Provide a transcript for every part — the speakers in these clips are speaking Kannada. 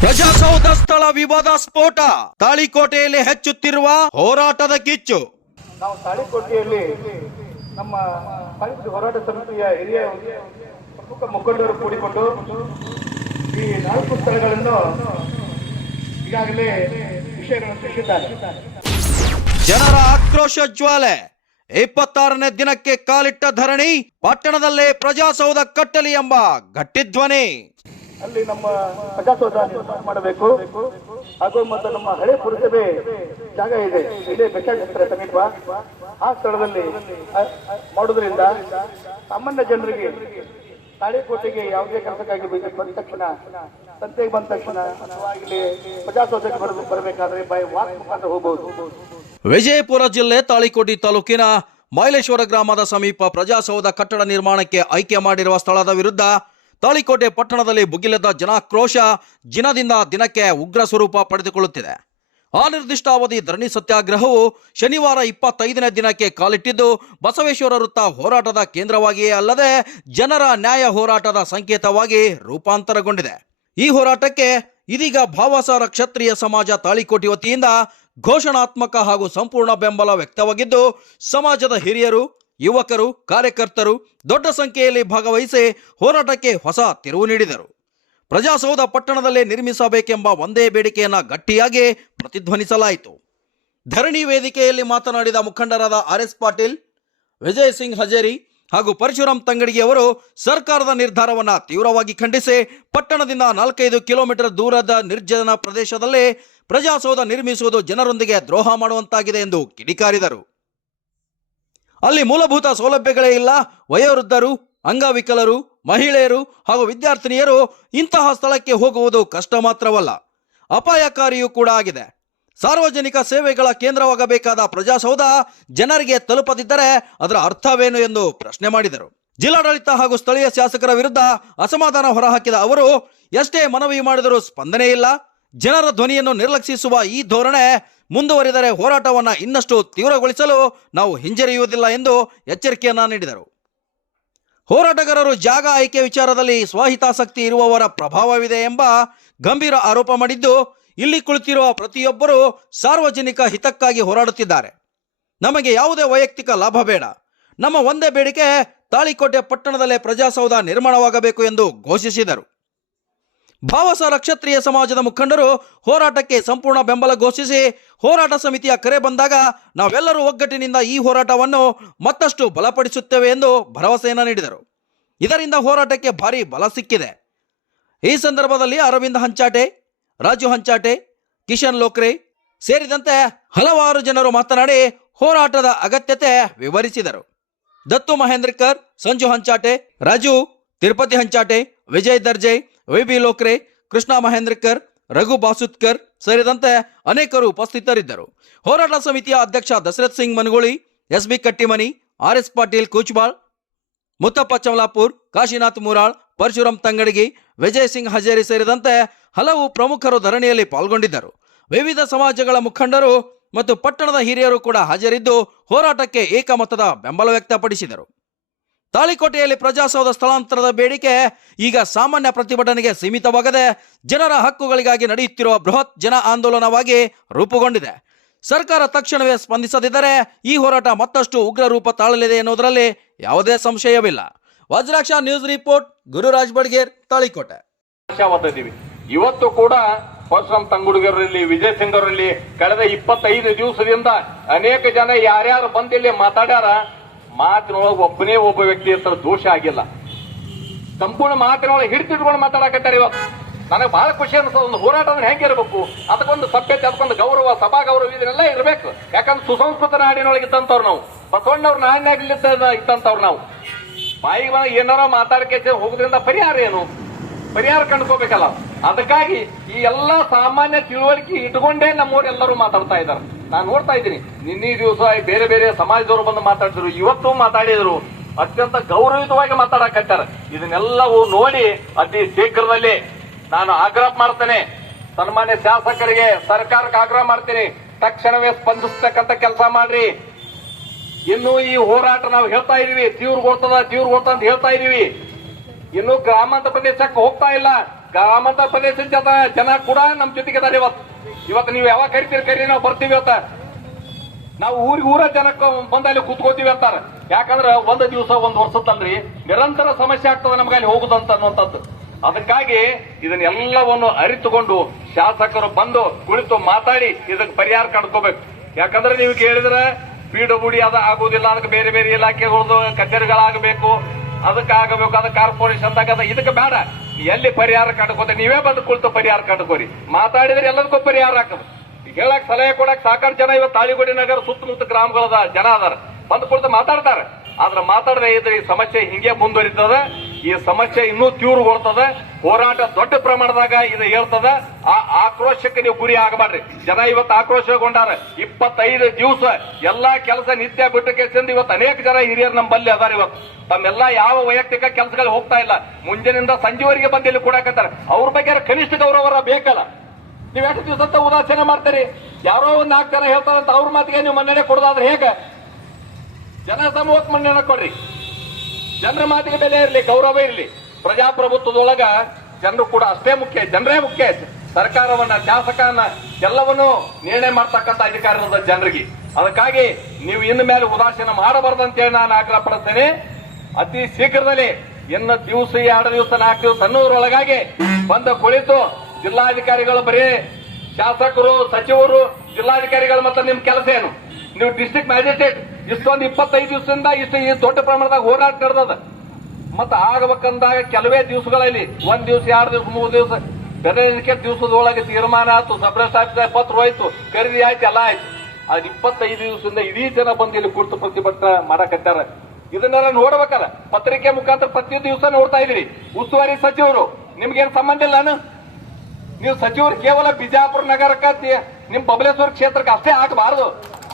ಪ್ರಜಾಸೌಧ ಸ್ಥಳ ವಿವಾದ ಸ್ಫೋಟ, ತಾಳಿಕೋಟೆಯಲ್ಲಿ ಹೆಚ್ಚುತ್ತಿರುವ ಹೋರಾಟದ ಕಿಚ್ಚು. ನಾವು ತಾಳಿಕೋಟೆಯಲ್ಲಿ ನಮ್ಮ ಸಾಹಿತ್ಯ ಹೋರಾಟ ಸಮಿತಿಯ ಹಿರಿಯ ಪ್ರಮುಖ ಮುಖಂಡರು ಕೂಡಿಕೊಂಡು ಈ 4 ಸ್ಥಳಗಳನ್ನು ಈಗಾಗಲೇ ವಿಷಯಗಳನ್ನು ತಿಳಿಸಿದ್ದಾರೆ. ಜನರ ಆಕ್ರೋಶ ಜ್ವಾಲೆ. 26ನೇ ದಿನಕ್ಕೆ ಕಾಲಿಟ್ಟ ಧರಣಿ, ಪಟ್ಟಣದಲ್ಲೇ ಪ್ರಜಾಸೌಧ ಕಟ್ಟಲಿ ಎಂಬ ಗಟ್ಟಿಧ್ವನಿ. ಅಲ್ಲಿ ನಮ್ಮ ಪ್ರಜಾಸೌಧ ನಿರ್ಮಾಣ ಮಾಡಬೇಕು ಹಾಗೂ ಮತ್ತು ನಮ್ಮ ಹಳೆ ಪುರಸಭೆ ಜಾಗ ಇದೆ, ಇದೇ ಬೆಟ್ಟದ ಸಮೀಪ, ಆ ಸ್ಥಳದಲ್ಲಿ ಮಾಡುವುದರಿಂದ ಸಾಮಾನ್ಯ ಜನರಿಗೆ ತಾಳಿಕೋಟೆಗೆ ಯಾವುದೇ ಕೆಲಸಕ್ಕಾಗಿ ಬಂದ ತಕ್ಷಣ, ಸಂತೆಗೆ ಬಂದ ತಕ್ಷಣ ಅಥವಾ ಇಲ್ಲಿ ಪ್ರಜಾಸೌಧಕ್ಕೆ ಬರಬೇಕಾದ್ರೆ ವಾಕ್ ಮುಖಾಂತರ ಹೋಗಬಹುದು. ವಿಜಯಪುರ ಜಿಲ್ಲೆ ತಾಳಿಕೋಟೆ ತಾಲೂಕಿನ ಮೈಲೇಶ್ವರ ಗ್ರಾಮದ ಸಮೀಪ ಪ್ರಜಾಸೌಧ ಕಟ್ಟಡ ನಿರ್ಮಾಣಕ್ಕೆ ಆಯ್ಕೆ ಮಾಡಿರುವ ಸ್ಥಳದ ವಿರುದ್ಧ ತಾಳಿಕೋಟೆ ಪಟ್ಟಣದಲ್ಲಿ ಭುಗಿಲೆದ್ದ ಜನಾಕ್ರೋಶ ದಿನದಿಂದ ದಿನಕ್ಕೆ ಉಗ್ರ ಸ್ವರೂಪ ಪಡೆದುಕೊಳ್ಳುತ್ತಿದೆ. ಅನಿರ್ದಿಷ್ಟಾವಧಿ ಧರಣಿ ಸತ್ಯಾಗ್ರಹವು ಶನಿವಾರ 25ನೇ ದಿನಕ್ಕೆ ಕಾಲಿಟ್ಟಿದ್ದು, ಬಸವೇಶ್ವರ ವೃತ್ತ ಹೋರಾಟದ ಕೇಂದ್ರವಾಗಿಯೇ ಅಲ್ಲದೆ ಜನರ ನ್ಯಾಯ ಹೋರಾಟದ ಸಂಕೇತವಾಗಿ ರೂಪಾಂತರಗೊಂಡಿದೆ. ಈ ಹೋರಾಟಕ್ಕೆ ಇದೀಗ ಭಾವಸಾರ ಕ್ಷತ್ರಿಯ ಸಮಾಜ ತಾಳಿಕೋಟೆ ವತಿಯಿಂದ ಘೋಷಣಾತ್ಮಕ ಹಾಗೂ ಸಂಪೂರ್ಣ ಬೆಂಬಲ ವ್ಯಕ್ತವಾಗಿದ್ದು, ಸಮಾಜದ ಹಿರಿಯರು, ಯುವಕರು, ಕಾರ್ಯಕರ್ತರು ದೊಡ್ಡ ಸಂಖ್ಯೆಯಲ್ಲಿ ಭಾಗವಹಿಸಿ ಹೋರಾಟಕ್ಕೆ ಹೊಸ ತಿರುವು ನೀಡಿದರು. ಪ್ರಜಾಸೌಧ ಪಟ್ಟಣದಲ್ಲೇ ನಿರ್ಮಿಸಬೇಕೆಂಬ ಒಂದೇ ಬೇಡಿಕೆಯನ್ನು ಗಟ್ಟಿಯಾಗಿ ಪ್ರತಿಧ್ವನಿಸಲಾಯಿತು. ಧರಣಿ ವೇದಿಕೆಯಲ್ಲಿ ಮಾತನಾಡಿದ ಮುಖಂಡರಾದ RS ಪಾಟೀಲ್, ವಿಜಯ್ ಸಿಂಗ್ ಹಜೇರಿ ಹಾಗೂ ಪರಶುರಾಮ್ ತಂಗಡಿಗೆ ಅವರು ಸರ್ಕಾರದ ನಿರ್ಧಾರವನ್ನು ತೀವ್ರವಾಗಿ ಖಂಡಿಸಿ ಪಟ್ಟಣದಿಂದ 4-5 ಕಿಲೋಮೀಟರ್ ದೂರದ ನಿರ್ಜನ ಪ್ರದೇಶದಲ್ಲೇ ಪ್ರಜಾಸೌಧ ನಿರ್ಮಿಸುವುದು ಜನರೊಂದಿಗೆ ದ್ರೋಹ ಮಾಡುವಂತಾಗಿದೆ ಎಂದು ಕಿಡಿಕಾರಿದರು. ಅಲ್ಲಿ ಮೂಲಭೂತ ಸೌಲಭ್ಯಗಳೇ ಇಲ್ಲ. ವಯೋವೃದ್ಧರು, ಅಂಗವಿಕಲರು, ಮಹಿಳೆಯರು ಹಾಗೂ ವಿದ್ಯಾರ್ಥಿನಿಯರು ಇಂತಹ ಸ್ಥಳಕ್ಕೆ ಹೋಗುವುದು ಕಷ್ಟ ಮಾತ್ರವಲ್ಲ, ಅಪಾಯಕಾರಿಯೂ ಕೂಡ ಆಗಿದೆ. ಸಾರ್ವಜನಿಕ ಸೇವೆಗಳ ಕೇಂದ್ರವಾಗಬೇಕಾದ ಪ್ರಜಾಸೌಧ ಜನರಿಗೆ ತಲುಪದಿದ್ದರೆ ಅದರ ಅರ್ಥವೇನು ಎಂದು ಪ್ರಶ್ನೆ ಮಾಡಿದರು. ಜಿಲ್ಲಾಡಳಿತ ಹಾಗೂ ಸ್ಥಳೀಯ ಶಾಸಕರ ವಿರುದ್ಧ ಅಸಮಾಧಾನ ಹೊರಹಾಕಿದ ಅವರು, ಎಷ್ಟೇ ಮನವಿ ಮಾಡಿದರೂ ಸ್ಪಂದನೆ ಇಲ್ಲ. ಜನರ ಧ್ವನಿಯನ್ನು ನಿರ್ಲಕ್ಷಿಸುವ ಈ ಧೋರಣೆ ಮುಂದುವರಿದರೆ ಹೋರಾಟವನ್ನು ಇನ್ನಷ್ಟು ತೀವ್ರಗೊಳಿಸಲು ನಾವು ಹಿಂಜರಿಯುವುದಿಲ್ಲ ಎಂದು ಎಚ್ಚರಿಕೆಯನ್ನ ನೀಡಿದರು. ಹೋರಾಟಗಾರರು ಜಾಗ ಆಯ್ಕೆ ವಿಚಾರದಲ್ಲಿ ಸ್ವಹಿತಾಸಕ್ತಿ ಇರುವವರ ಪ್ರಭಾವವಿದೆ ಎಂಬ ಗಂಭೀರ ಆರೋಪ ಮಾಡಿದ್ದು, ಇಲ್ಲಿ ಕುಳಿತಿರುವ ಪ್ರತಿಯೊಬ್ಬರೂ ಸಾರ್ವಜನಿಕ ಹಿತಕ್ಕಾಗಿ ಹೋರಾಡುತ್ತಿದ್ದಾರೆ. ನಮಗೆ ಯಾವುದೇ ವೈಯಕ್ತಿಕ ಲಾಭ ಬೇಡ. ನಮ್ಮ ಒಂದೇ ಬೇಡಿಕೆ ತಾಳಿಕೋಟೆ ಪಟ್ಟಣದಲ್ಲೇ ಪ್ರಜಾಸೌಧ ನಿರ್ಮಾಣವಾಗಬೇಕು ಎಂದು ಘೋಷಿಸಿದರು. ಭಾವಸಾರ ಕ್ಷತ್ರಿಯ ಸಮಾಜದ ಮುಖಂಡರು ಹೋರಾಟಕ್ಕೆ ಸಂಪೂರ್ಣ ಬೆಂಬಲ ಘೋಷಿಸಿ, ಹೋರಾಟ ಸಮಿತಿಯ ಕರೆ ಬಂದಾಗ ನಾವೆಲ್ಲರೂ ಒಗ್ಗಟ್ಟಿನಿಂದ ಈ ಹೋರಾಟವನ್ನು ಮತ್ತಷ್ಟು ಬಲಪಡಿಸುತ್ತೇವೆ ಎಂದು ಭರವಸೆಯನ್ನು ನೀಡಿದರು. ಇದರಿಂದ ಹೋರಾಟಕ್ಕೆ ಭಾರಿ ಬಲ ಸಿಕ್ಕಿದೆ. ಈ ಸಂದರ್ಭದಲ್ಲಿ ಅರವಿಂದ ಹಂಚಾಟೆ, ರಾಜು ಹಂಚಾಟೆ, ಕಿಶನ್ ಲೋಕ್ರೆ ಸೇರಿದಂತೆ ಹಲವಾರು ಜನರು ಮಾತನಾಡಿ ಹೋರಾಟದ ಅಗತ್ಯತೆ ವಿವರಿಸಿದರು. ದತ್ತು ಮಹೇಂದ್ರಕರ್, ಸಂಜು ಹಂಚಾಟೆ, ರಾಜು, ತಿರುಪತಿ ಹಂಚಾಟೆ, ವಿಜಯ್ ದರ್ಜೆ, VB ಲೋಕ್ರೆ, ಕೃಷ್ಣ ಮಹೇಂದ್ರಕರ್, ರಘು ಬಾಸುತ್ಕರ್ ಸೇರಿದಂತೆ ಅನೇಕರು ಉಪಸ್ಥಿತರಿದ್ದರು. ಹೋರಾಟ ಸಮಿತಿಯ ಅಧ್ಯಕ್ಷ ದಶರಥ್ ಸಿಂಗ್ ಮನಗೋಳಿ, SB ಕಟ್ಟಿಮನಿ, RS ಪಾಟೀಲ್ ಕೂಚ್ಬಾಳ್, ಮುತ್ತಪ್ಪ ಚಮಲಾಪುರ್, ಕಾಶಿನಾಥ್ ಮುರಾಳ್, ಪರಶುರಾಮ್ ತಂಗಡಗಿ, ವಿಜಯ್ ಸಿಂಗ್ ಹಜೇರಿ ಸೇರಿದಂತೆ ಹಲವು ಪ್ರಮುಖರು ಧರಣಿಯಲ್ಲಿ ಪಾಲ್ಗೊಂಡಿದ್ದರು. ವಿವಿಧ ಸಮಾಜಗಳ ಮುಖಂಡರು ಮತ್ತು ಪಟ್ಟಣದ ಹಿರಿಯರು ಕೂಡ ಹಾಜರಿದ್ದು ಹೋರಾಟಕ್ಕೆ ಏಕಮತದ ಬೆಂಬಲ ವ್ಯಕ್ತಪಡಿಸಿದರು. ತಾಳಿಕೋಟೆಯಲ್ಲಿ ಪ್ರಜಾಸೌಧ ಸ್ಥಳಾಂತರದ ಬೇಡಿಕೆ ಈಗ ಸಾಮಾನ್ಯ ಪ್ರತಿಭಟನೆಗೆ ಸೀಮಿತವಾಗದೆ ಜನರ ಹಕ್ಕುಗಳಿಗಾಗಿ ನಡೆಯುತ್ತಿರುವ ಬೃಹತ್ ಜನ ಆಂದೋಲನವಾಗಿ ರೂಪುಗೊಂಡಿದೆ. ಸರ್ಕಾರ ತಕ್ಷಣವೇ ಸ್ಪಂದಿಸದಿದ್ದರೆ ಈ ಹೋರಾಟ ಮತ್ತಷ್ಟು ಉಗ್ರ ರೂಪ ತಾಳಲಿದೆ ಎನ್ನುವುದರಲ್ಲಿ ಯಾವುದೇ ಸಂಶಯವಿಲ್ಲ. Vajraksha news report, Gururaj Badiger, Talikote. ಇವತ್ತು ಕೂಡ ಪರಶುರಾಮ್ ತಂಗುಡುಗರಲ್ಲಿ, ವಿಜಯ್ ಸಿಂಗ್ ಅವರಲ್ಲಿ ಕಳೆದ 25 ದಿವಸದಿಂದ ಅನೇಕ ಜನ ಯಾರ್ಯಾರು ಬಂದಿಲ್ಲಿ ಮಾತಾಡ್ಯಾರ. ಮಾತಿನೊಳಗೆ ಒಬ್ಬ ವ್ಯಕ್ತಿ ಹತ್ರ ದೋಷ ಆಗಿಲ್ಲ. ಸಂಪೂರ್ಣ ಮಾತಿನೊಳಗೆ ಹಿಡಿತಿಟ್ಕೊಂಡು ಮಾತಾಡಕತ್ತಾರೆ. ಇವತ್ತು ನನಗೆ ಬಹಳ ಖುಷಿ ಅನ್ಸೋದು. ಒಂದು ಹೋರಾಟ ಅಂದ್ರೆ ಹೆಂಗಿರ್ಬೇಕು, ಅದಕ್ಕೊಂದು ಸಭ್ಯತೆ, ಅದಕ್ಕೊಂದು ಗೌರವ, ಸಭಾ ಗೌರವ ಇದನ್ನೆಲ್ಲ ಇರಬೇಕು. ಯಾಕಂದ್ರೆ ಸುಸಂಸ್ಕೃತ ನಾಡಿನೊಳಗೆ ಇದ್ದಂಥವ್ರು ನಾವು, ಬಸವಣ್ಣವ್ರ ನಾಡಿನಾಗ್ಲಿ ಇದ್ದಂಥವ್ರು ನಾವು. ಬಾಯಿಗೆ ಏನಾರ ಮಾತಾಡಕ್ಕೆ ಹೋಗೋದ್ರಿಂದ ಪರಿಹಾರ ಏನು? ಪರಿಹಾರ ಕಂಡುಕೋಬೇಕಲ್ಲ. ಅದಕ್ಕಾಗಿ ಈ ಎಲ್ಲ ಸಾಮಾನ್ಯ ತಿಳುವಳಿಕೆ ಇಟ್ಕೊಂಡೇ ನಮ್ಮವರೆಲ್ಲರೂ ಮಾತಾಡ್ತಾ ಇದ್ದಾರೆ. ನಾನು ನೋಡ್ತಾ ಇದ್ದೀನಿ, ನಿನ್ನೆ ದಿವಸ ಬೇರೆ ಬೇರೆ ಸಮಾಜದವರು ಬಂದು ಮಾತಾಡಿದ್ರು, ಇವತ್ತು ಮಾತಾಡಿದ್ರು, ಅತ್ಯಂತ ಗೌರವಿತವಾಗಿ ಮಾತಾಡಕತ್ತಾರ. ಇದನ್ನೆಲ್ಲವೂ ನೋಡಿ ಅತಿ ಶೀಘ್ರದಲ್ಲಿ ನಾನು ಆಗ್ರಹ ಮಾಡ್ತೇನೆ. ಸನ್ಮಾನ್ಯ ಶಾಸಕರಿಗೆ, ಸರ್ಕಾರಕ್ಕೆ ಆಗ್ರಹ ಮಾಡ್ತೀನಿ, ತಕ್ಷಣವೇ ಸ್ಪಂದಿಸ್ತಕ್ಕಂಥ ಕೆಲಸ ಮಾಡ್ರಿ. ಇನ್ನು ಈ ಹೋರಾಟ ನಾವು ಹೇಳ್ತಾ ಇದೀವಿ, ತೀವ್ರಗೊಳ್ತದ ಅಂತ ಹೇಳ್ತಾ ಇದೀವಿ. ಇನ್ನು ಗ್ರಾಮಾಂತರ ಪ್ರದೇಶಕ್ಕೆ ಹೋಗ್ತಾ ಇಲ್ಲ. ಗ್ರಾಮಾಂತರ ಪ್ರದೇಶದ ಜನ ಕೂಡ ನಮ್ ಜೊತೆಗೆ ಇದಾರೆ ಇವತ್ತು ನೀವು ಯಾವಾಗ ಕರಿತೀರಿ ನಾವು ಬರ್ತೀವಿ ಇವತ್ತ. ನಾವು ಊರ ಜನಕ್ಕೆ ಬಂದಲ್ಲಿ ಕೂತ್ಕೋತೀವಿ ಅಂತಾರ. ಯಾಕಂದ್ರೆ ಒಂದು ದಿವಸ ಒಂದು ವರ್ಷದಲ್ರಿ ನಿರಂತರ ಸಮಸ್ಯೆ ಆಗ್ತದೆ ನಮ್ಗೆ ಅಲ್ಲಿ ಹೋಗುದಂತ ಅನ್ನುವಂಥದ್ದು. ಅದಕ್ಕಾಗಿ ಇದನ್ನೆಲ್ಲವನ್ನು ಅರಿತುಕೊಂಡು ಶಾಸಕರು ಬಂದು ಕುಳಿತು ಮಾತಾಡಿ ಇದಕ್ಕೆ ಪರಿಹಾರ ಕಂಡ್ಕೋಬೇಕು. ಯಾಕಂದ್ರೆ ನೀವು ಕೇಳಿದ್ರೆ PWD ಅದ ಆಗುದಿಲ್ಲ, ಅದಕ್ಕೆ ಬೇರೆ ಬೇರೆ ಇಲಾಖೆಗಳದ್ದು ಕಚೇರಿಗಳಾಗಬೇಕು, ಅದಕ್ಕಾಗಬೇಕು, ಅದಕ್ಕೆ ಕಾರ್ಪೊರೇಷನ್ದಾಗ ಅದ, ಇದಕ್ಕೆ ಬೇಡ. ಎಲ್ಲಿ ಪರಿಹಾರ ಕಂಡುಕೋತ ನೀವೇ ಬಂದು ಕುಳಿತು ಪರಿಹಾರ ಕಂಡುಕೋರಿ. ಮಾತಾಡಿದ್ರೆ ಎಲ್ಲದಕ್ಕೂ ಪರಿಹಾರ ಆಗ್ತದೆ. ಹೇಳಕ್ ಸಲಹೆ ಕೊಡಕ್ ಸಾಕಷ್ಟು ಜನ ಇವತ್ತು ತಾಳಿಕೋಟಿ ನಗರ ಸುತ್ತಮುತ್ತ ಗ್ರಾಮಗಳದ ಜನ ಅದಾರ, ಬಂದು ಕುಳಿತು ಮಾತಾಡ್ತಾರೆ. ಆದ್ರೆ ಮಾತಾಡದೆ ಇದ್ರೆ ಈ ಸಮಸ್ಯೆ ಹಿಂಗೆ ಮುಂದುವರಿತದ. ಈ ಸಮಸ್ಯೆ ಇನ್ನೂ ತೀವ್ರಗೊಳ್ತದ. ಹೋರಾಟ ದೊಡ್ಡ ಪ್ರಮಾಣದಾಗ ಇದು ಹೇಳ್ತದ. ಆ ಆಕ್ರೋಶಕ್ಕೆ ನೀವು ಗುರಿ ಆಗಬಾರ್ರಿ. ಜನ ಇವತ್ತು ಆಕ್ರೋಶಗೊಂಡಾರ. 25 ದಿವಸ ಎಲ್ಲಾ ಕೆಲಸ ನಿತ್ಯ ಬಿಟ್ಟಕ್ಕೆ ಚೆಂದ ಇವತ್ತು ಅನೇಕ ಜನ ಹಿರಿಯರು ನಮ್ಮಲ್ಲಿ ಅದಾರ. ಇವತ್ತು ತಮ್ಮೆಲ್ಲ ಯಾವ ವೈಯಕ್ತಿಕ ಕೆಲಸಗಳು ಹೋಗ್ತಾ ಇಲ್ಲ, ಮುಂಜಾನಿಂದ ಸಂಜೆವರೆಗೆ ಬಂದು ಇಲ್ಲಿ ಕೊಡಾಕತ್ತಾರ. ಅವ್ರ ಬಗ್ಗೆ ಕನಿಷ್ಠ ಗೌರವ ಬೇಕಲ್ಲ. ನೀವ್ ಎಷ್ಟು ದಿವಸ ಅಂತ ಉದಾಸೀನ ಮಾಡ್ತೀರಿ? ಯಾರೋ ಒಂದ್ 4 ಜನ ಹೇಳ್ತಾರಂತ ಅವ್ರ ಮಾತಿಗೆ ನೀವು ಮನ್ನಣೆ ಕೊಡೋದಾದ್ರೆ ಹೇಗೆ? ಜನ ಸಮೂಹಕ್ಕೆ ಮನ್ನಣೆ ಕೊಡ್ರಿ. ಜನರ ಮಾತಿಗೆ ಬೆಲೆ ಇರಲಿ, ಗೌರವ ಇರಲಿ. ಪ್ರಜಾಪ್ರಭುತ್ವದೊಳಗ ಜನರು ಕೂಡ ಅಷ್ಟೇ ಮುಖ್ಯ, ಜನರೇ ಮುಖ್ಯ. ಸರ್ಕಾರವನ್ನ, ಶಾಸಕನ ಎಲ್ಲವನ್ನೂ ನಿರ್ಣಯ ಮಾಡ್ತಕ್ಕಂಥ ಅಧಿಕಾರ ಇರೋದ ಜನರಿಗೆ. ಅದಕ್ಕಾಗಿ ನೀವು ಇನ್ನು ಮೇಲೆ ಉದಾಸೀನ ಮಾಡಬಾರ್ದಂತೇಳಿ ನಾನು ಆಗ್ರಹ ಪಡಿಸ್ತೇನೆ. ಅತಿ ಶೀಘ್ರದಲ್ಲಿ ಇನ್ನು ದಿವಸ 2 ದಿವಸ 4 ದಿವಸ ಅನ್ನೋದ್ರೊಳಗಾಗಿ ಬಂದು ಕುಳಿತು ಜಿಲ್ಲಾಧಿಕಾರಿಗಳು ಬರೀ ಶಾಸಕರು, ಸಚಿವರು, ಜಿಲ್ಲಾಧಿಕಾರಿಗಳು ಮತ್ತೆ ನಿಮ್ ಕೆಲಸ ಏನು? ನೀವು ಡಿಸ್ಟ್ರಿಕ್ಟ್ ಮ್ಯಾಜಿಸ್ಟ್ರೇಟ್ ಇಷ್ಟೊಂದು 25 ದಿವಸದಿಂದ ಇಷ್ಟು ಈ ದೊಡ್ಡ ಪ್ರಮಾಣದಾಗ ಹೋರಾಟ ನಡೆದದ. ಮತ್ತೆ ಆಗಬೇಕಂದಾಗ ಕೆಲವೇ ದಿವಸಗಳಲ್ಲಿ 1 ದಿವಸ 2 ದಿವಸ 3 ದಿವಸ ಬೇರೆ ದಿವಸದೊಳಗೆ ತೀರ್ಮಾನ ಆಯ್ತು, ಸಬ್ರೆಸ್ಟ್ ಆಫೀಸರ್ ಪತ್ರ ಹೋಯ್ತು, ಖರೀದಿ ಆಯ್ತು, ಎಲ್ಲ ಆಯ್ತು. ಅದ್ 25 ದಿವಸದಿಂದ ಇಡೀ ಜನ ಬಂದು ಇಲ್ಲಿ ಕುರಿತು ಪ್ರತಿಭಟನೆ ಮಾಡಕತ್ತಾರ. ಇದನ್ನೆಲ್ಲ ನೋಡ್ಬೇಕಲ್ಲ. ಪತ್ರಿಕೆ ಮುಖಾಂತರ ಪ್ರತಿ ದಿವಸ ನೋಡ್ತಾ ಇದೀರಿ. ಉಸ್ತುವಾರಿ ಸಚಿವರು ನಿಮ್ಗೇನು ಸಂಬಂಧ ಇಲ್ಲ. ನೀವು ಸಚಿವರು ಕೇವಲ ಬಿಜಾಪುರ ನಗರಕ್ಕೆ, ನಿಮ್ ಬಬಲೇಶ್ವರ ಕ್ಷೇತ್ರಕ್ಕೆ ಅಷ್ಟೇ ಆಗಬಾರದು.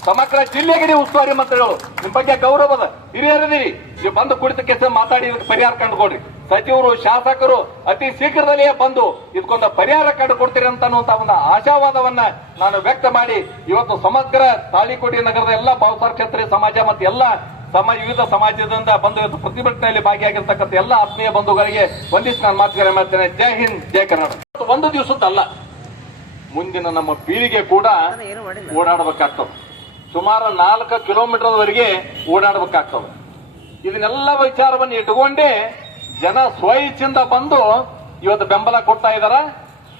ಸಮಗ್ರ ಜಿಲ್ಲೆಗೆ ನೀವು ಉಸ್ತುವಾರಿ ಮಂತ್ರಿಗಳು. ನಿಮ್ ಬಗ್ಗೆ ಗೌರವದ ಹಿರಿಯರಿದ್ದೀರಿ. ನೀವು ಬಂದು ಕುಳಿತ ಕೆಲಸ ಮಾತಾಡಿ ಇದಕ್ಕೆ ಪರಿಹಾರ ಕಂಡುಕೊಡ್ರಿ. ಸಚಿವರು, ಶಾಸಕರು ಅತಿ ಶೀಘ್ರದಲ್ಲಿಯೇ ಬಂದು ಇದಕ್ಕೊಂದು ಪರಿಹಾರ ಕಂಡುಕೊಡ್ತೀರಿ ಅಂತ ಒಂದು ಆಶಾವಾದವನ್ನ ನಾನು ವ್ಯಕ್ತ ಮಾಡಿ ಇವತ್ತು ಸಮಗ್ರ ತಾಳಿಕೋಟಿ ನಗರದ ಎಲ್ಲ ಬಹುಸಾರ ಕ್ಷೇತ್ರೀಯ ಸಮಾಜ ಮತ್ತು ಎಲ್ಲ ವಿವಿಧ ಸಮಾಜದಿಂದ ಬಂದು ಇವತ್ತು ಪ್ರತಿಭಟನೆಯಲ್ಲಿ ಭಾಗಿಯಾಗಿರ್ತಕ್ಕಂಥ ಎಲ್ಲ ಆತ್ಮೀಯ ಬಂಧುಗಳಿಗೆ ವಂದಿಸಿ ನಾನು ಮಾತುಕತೆ ಮಾಡ್ತೇನೆ. ಜೈ ಹಿಂದ್, ಜೈ ಕರ್ನಾಟಕ. ಒಂದು ದಿವಸದಲ್ಲ, ಮುಂದಿನ ನಮ್ಮ ಪೀಳಿಗೆ ಕೂಡ ಓಡಾಡಬೇಕಾಗ್ತದೆ. ಸುಮಾರು 4 ಕಿಲೋಮೀಟರ್ವರೆಗೆ ಓಡಾಡಬೇಕಾಗ್ತದೆ. ಇದನ್ನೆಲ್ಲ ವಿಚಾರವನ್ನು ಇಟ್ಟುಕೊಂಡೇ ಜನ ಸ್ವ ಇಚ್ಛೆಯಿಂದ ಬಂದು ಇವತ್ತು ಬೆಂಬಲ ಕೊಡ್ತಾ ಇದಾರ.